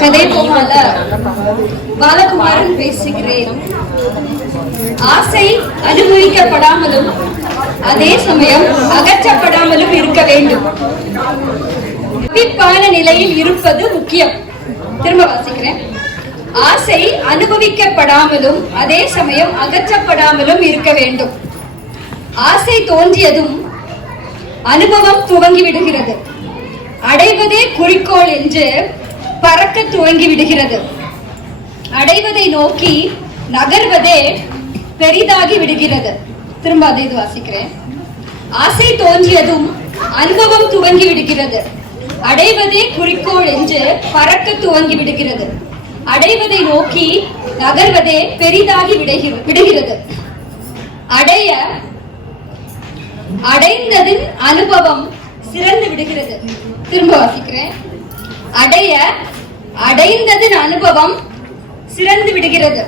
கதை போல பாலகுமாரன் பேசுகிறேன். ஆசை அனுபவிக்கப்படாமலும் அதே சமயம் அகற்றப்படாமலும் இருக்க வேண்டும். விழிப்பான நிலையில் இருப்பது முக்கியம். திரும்ப வாசிக்கிறேன். ஆசை அனுபவிக்கப்படாமலும் அதே சமயம் அகற்றப்படாமலும் இருக்க வேண்டும். ஆசை தோன்றியதும் அனுபவம் துவங்கி விடுகிறது. அடைவதே குறிக்கோள் என்று பறக்க துவங்கி விடுகிறது. அடைவதை நோக்கி நகர்வதே பெரிதாகி விடுகிறது. திரும்ப அதை வாசிக்கிறேன். ஆசை தோன்றியதும் அனுபவம் துவங்கி விடுகிறது. அடைவதே குறிக்கோள் என்று பறக்க துவங்கி விடுகிறது. அடைவதை நோக்கி நகர்வதே பெரிதாகி விடுகிறது. அடைந்ததின் அனுபவம் சிறந்து விடுகிறது. திரும்ப வாசிக்கிறேன். அடைந்ததின் அனுபவம் சிறந்து விடுகிறது.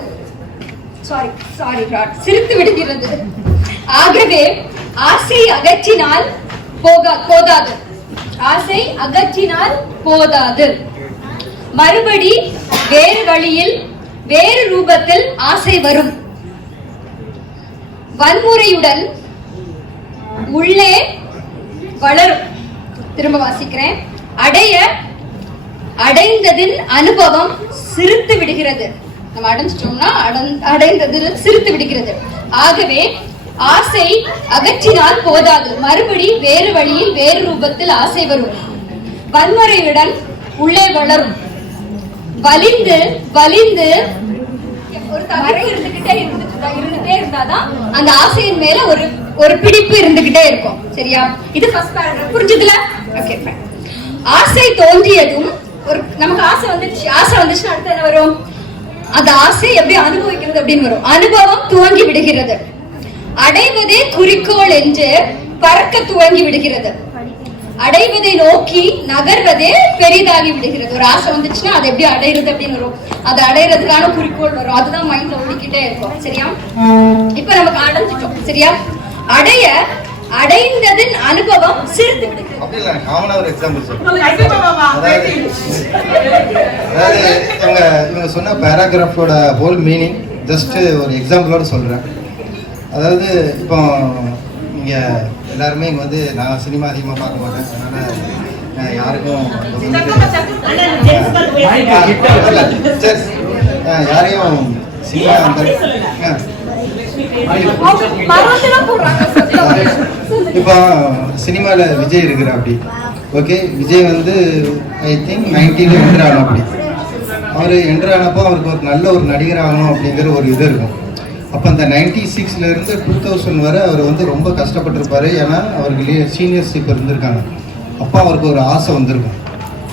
சிரித்து விடுகிறது. ஆகவே ஆசை அகற்றினால் போதாது. ஆசை அகற்றினால் போதாது. மறுபடி வேறு வழியில் வேறு ரூபத்தில் ஆசை வரும். வன்முறையுடன் உள்ளே வளரும். திரும்ப வாசிக்கிறேன். அடைந்ததின் அனுபவம் சிரித்து விடுகிறது. நம்ம அடைஞ்சிட்டோம்னா அடைந்ததில் சிரித்து விடுகிறது. ஆகவே ஆசை அகற்றினால் போதாது. மறுபடி வேறு வழியில் வேறு ரூபத்தில் ஆசை வரும். வன்முறையுடன் உள்ளே வளரும். வலிந்து வலிந்து ஒரு தவறு இருந்துகிட்டே இருந்தாதான் அந்த ஆசையின் மேல ஒரு பிடிப்பு இருந்துகிட்டே இருக்கும். சரியா? இது ஃபர்ஸ்ட் பேராகிராஃப். புரிஞ்சதுல? Okay fine. ஆசை தோன்றியதும் நமக்கு ஆசை வந்துச்சுன்னா அடுத்து என்ன வரும்? அந்த ஆசை எப்படி அனுபவிக்கிறது அப்படின்னு வரும். அனுபவம் துவங்கி விடுகிறது. அடைவதே குறிக்கோள் என்று பறக்க துவங்கி விடுகிறது. அடைவதை நோக்கி நகர்வதே பெரிதாகி விடுகிறது. ஒரு ஆசை வந்துச்சுன்னா அது எப்படி அடையிறது அப்படின்னு வரும். அது அடையிறதுக்கான குறிக்கோள் வரும். அதுதான் மைண்ட்ல ஓடிக்கிட்டே இருக்கும். சரியா? இப்ப நமக்கு அடைஞ்சிட்டோம். சரியா? அடைந்ததின் அனுபவம் சிரித்து விடுகிறது. இவங்க சொன்ன பேராகிராஃபோட ஹோல் மீனிங் ஜஸ்ட் ஒரு எக்ஸாம்பிளோட சொல்றேன். அதாவது இப்போ இங்கே எல்லாருமே இங்கே வந்து நான் சினிமா அதிகமாக பார்க்க மாட்டேன். அதனால் யாருக்கும் யாரையும் சினிமா இப்போ சினிமாவில் விஜய் இருக்கிற அப்படி ஓகே. விஜய் வந்து ஐ திங்க் 90ல என்ட்ரு ஆகணும். அப்படி அவர் என்ட்ரு ஆனப்போ அவருக்கு ஒரு நல்ல ஒரு நடிகர் ஆகணும் அப்படிங்கிற ஒரு இது இருக்கும். அப்போ அந்த 96ல இருந்து 2000 வரை அவர் வந்து ரொம்ப கஷ்டப்பட்டிருப்பாரு. ஏன்னா அவருக்கு சீனியர்ஷிப் இருந்திருக்காங்க. அப்போ அவருக்கு ஒரு ஆசை வந்திருக்கும்.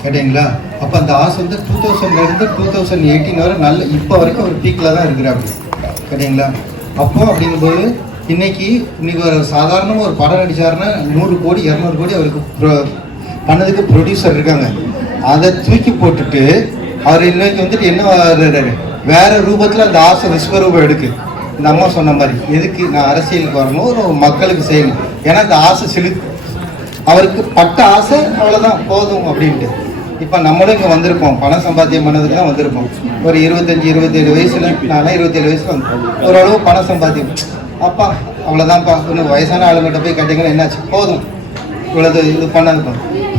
கேட்டீங்களா? அப்போ அந்த ஆசை வந்து 2000ல இருந்து 2018 வரை நல்ல இப்போ வரைக்கும் அவர் பீக்கில் தான் இருக்கிறாரு. கேட்டீங்களா? அப்போ அப்படிங்கும்போது இன்னைக்கு ஒரு சாதாரணமாக ஒரு படம் நடிச்சாருன்னா 100 கோடி 200 கோடி அவருக்கு பண்ணதுக்கு ப்ரொடியூசர் இருக்காங்க. அதை தூக்கி போட்டுட்டு அவர் இன்னைக்கு வந்துட்டு என்ன வேற ரூபத்தில் அந்த ஆசை விஸ்வரூபம் எடுக்கு. இந்த அம்மா சொன்ன மாதிரி எதுக்கு நான் அரசியலுக்கு வரணும், ஒரு மக்களுக்கு செய்யணும். ஏன்னா இந்த ஆசை அவருக்கு பட்ட ஆசை அவ்வளோதான் போதும் அப்படின்ட்டு. இப்போ நம்மளும் இங்கே வந்திருப்போம், பணம் சம்பாத்தியம் பண்ணதுக்கு தான் வந்திருப்போம். ஒரு 25-27 வயசுல, நான்லாம் 27 வயசுல வந்தேன். ஓரளவு பணம் சம்பாத்தியம் அப்பா அவ்வளோதான்ப்பா. இன்னும் வயசான ஆளுங்கிட்ட போய் கேட்டீங்கன்னா என்னாச்சு, போதும் இவ்வளவு இது பண்ணது.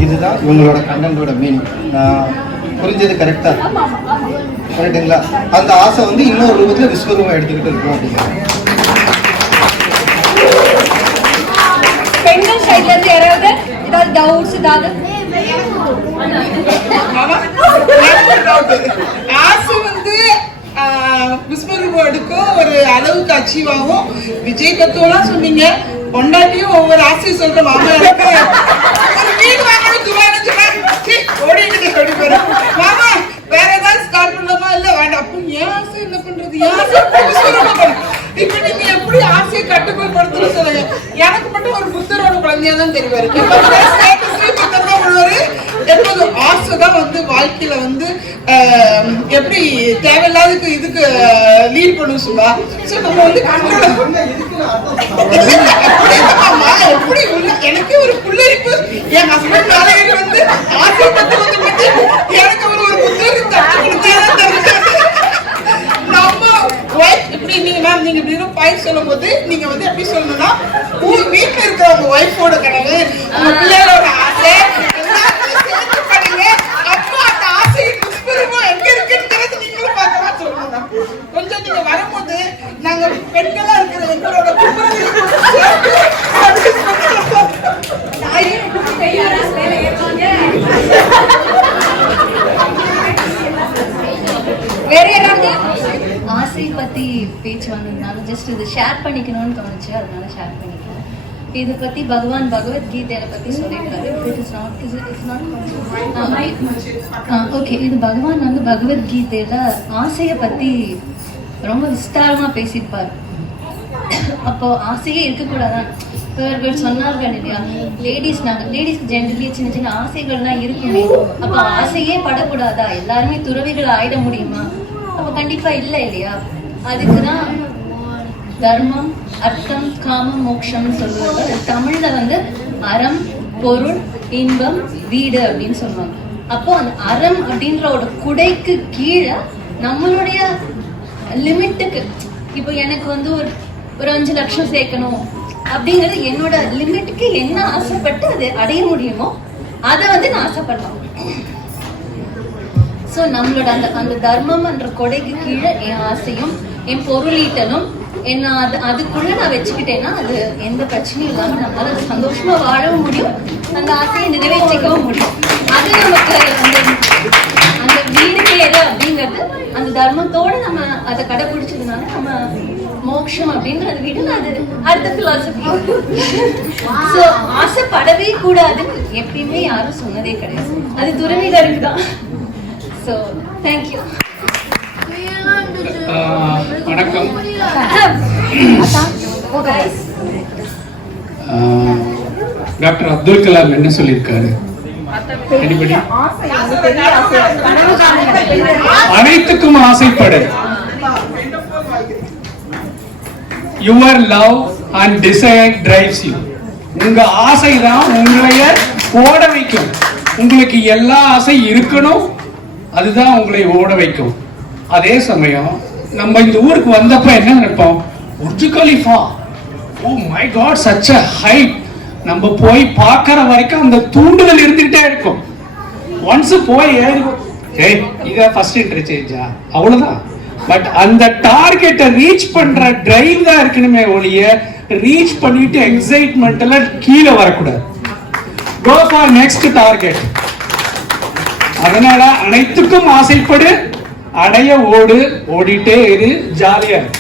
இதுதான் இவங்களோட கண்டென்ட்டோட மீனிங். நான் புரிஞ்சது கரெக்டா? கரெக்டுங்களா? அந்த ஆசை வந்து இன்னொரு ரூபத்தில் விஸ்வரூபம் எடுத்துக்கிட்டு இருக்கும் அப்படிங்கிறது. பெண்கள் சைட்ல இருந்து யாராவது ஏதாவது டவுட்ஸ் ஏதாவது? ஆசை வந்து விஸ்வரூபம் எடுக்கும், ஒரு அளவுக்கு அச்சீவ் ஆகும். விஜய் தத்துவம்லாம் சொன்னீங்க. பொண்டாட்டியும் ஒவ்வொரு ஆசையும் சொல்ற மாமா எனக்கு ஒரு வீடு வாங்கணும் ஓடிட்டு மாமா வேற ஏதாவது ஸ்டார்ட் பண்ணலாமா? இல்ல வேண்டாம். அப்போ ஏன் ஆசை என்ன பண்றது? இப்ப நீங்க எப்படி ஆசையை கட்டுப்படுத்துற சொல்லுங்க. எனக்கு மட்டும் ஒரு புத்தரோட குழந்தையா தான் தெரிவாரு. எப்போது ஆசைதான் வந்து வாழ்க்கையில வந்து எப்படி தேவையில்லாததுக்கு இதுக்கு லீட் பண்ணும் சொல்லுவா. சோ நம்ம வந்து எப்படி எனக்கு ஒரு புல்லரிப்பு என் ஹஸ்பண்ட் வேலையில வந்து ஆசை பத்தி எனக்கு ஒரு புத்தர் பெண்களா இருக்கிற எங்களோட கும்பலையும் சேர்த்து adjust வேற யாராவது ஆசை பத்தி பேச்சு வந்ததுனால ஜஸ்ட் இது ஷேர் பண்ணிக்கணும்னு தோணுச்சு, அதனால ஷேர் பண்ணிக்கிறேன். இதை பத்தி பகவான் பகவத்கீதையில பத்தி சொல்லியிருக்காரு. ஓகே, இது பகவான் வந்து பகவத்கீதையில ஆசையை பத்தி ரொம்ப விஸ்தாரமா பேசியிருப்பாரு. அப்போ ஆசையே இருக்கக்கூடாதான். இவர்கள் சொன்னார்கள் இல்லையா, லேடிஸ் ஜென்ரலி சின்ன சின்ன ஆசைகள்லாம் இருக்குமே, அப்ப ஆசையே படக்கூடாதா, எல்லாருமே துறவிகள் ஆயிட முடியுமா? அப்ப கண்டிப்பா இல்லை இல்லையா. அதுக்குதான் தர்மம், அர்த்தம், காமம், மோட்சம்னு சொல்லுவாங்க. தமிழ்ல வந்து அறம், பொருள், இன்பம், வீடு அப்படின்னு சொல்லுவாங்க. அப்போ அந்த அறம் அப்படின்ற ஒரு குடைக்கு கீழே நம்மளுடைய லிமிட்டுக்கு, இப்போ எனக்கு வந்து ஒரு 5 லட்சம் சேர்க்கணும் அப்படிங்கிறது என்னோட லிமிட்டுக்கு என்ன ஆசைப்பட்டு அது அடைய முடியுமோ அதை வந்து நான் ஆசைப்படலாம். ஸோ நம்மளோட அந்த தர்மம் என்ற கொடைக்கு கீழே என் ஆசையும் என் பொருளீட்டலும் என்ன அதுக்குள்ள நான் வச்சுக்கிட்டேன்னா அது எந்த பிரச்சனையும் இல்லாம நம்மளால சந்தோஷமா வாழவும் முடியும், அந்த ஆசையை நிறைவேற்றிக்கவும் முடியும். அது நமக்கு அந்த வீடு பேரு அப்படிங்கிறது அந்த தர்மத்தோட நம்ம அதை கடைபிடிச்சதுனால நம்ம மோட்சம் அப்படின்றது வீடு. அது அடுத்த பிலாசபி. ஸோ ஆசைப்படவே கூடாதுன்னு எப்பயுமே யாரும் சொன்னதே கிடையாது, அது துறவிகளுக்கு தான். So thank you. வணக்கம். டாக்டர் அப்துல் கலாம் என்ன சொல்லியிருக்காரு? அனைத்துக்கும் ஆசைப்படு. Your love and desire drives you. உங்க ஆசை தான் உங்களைய ஓட வைக்கும். உங்களுக்கு எல்லா ஆசை இருக்கணும், அதுதான் உங்களை ஓட வைக்கும். அதே சமயம் நம்ம இந்த ஊருக்கு வந்தப்ப என்ன நினைப்போம், Burj Khalifa, oh my god, such a height. நம்ம போய் பார்க்கற வரைக்கும் அந்த தூண்டுதல் இருந்துகிட்டே இருக்கும். ஒன்ஸ் போய் ஏறி இத ஃபர்ஸ்ட் இன்டர்சேஞ்சா அவ்வளவுதான். பட் அந்த டார்கெட்டை ரீச் பண்ற டிரைவ் தான் இருக்கணுமே ஒழிய ரீச் பண்ணிட்டு எக்ஸைட்மெண்ட்ல கீழே வரக்கூடாது. Go for next target. அதனால அனைத்துக்கும் ஆசைப்படு, அடைய ஓடு, ஓடிட்டே இரு, ஜாலியா இரு.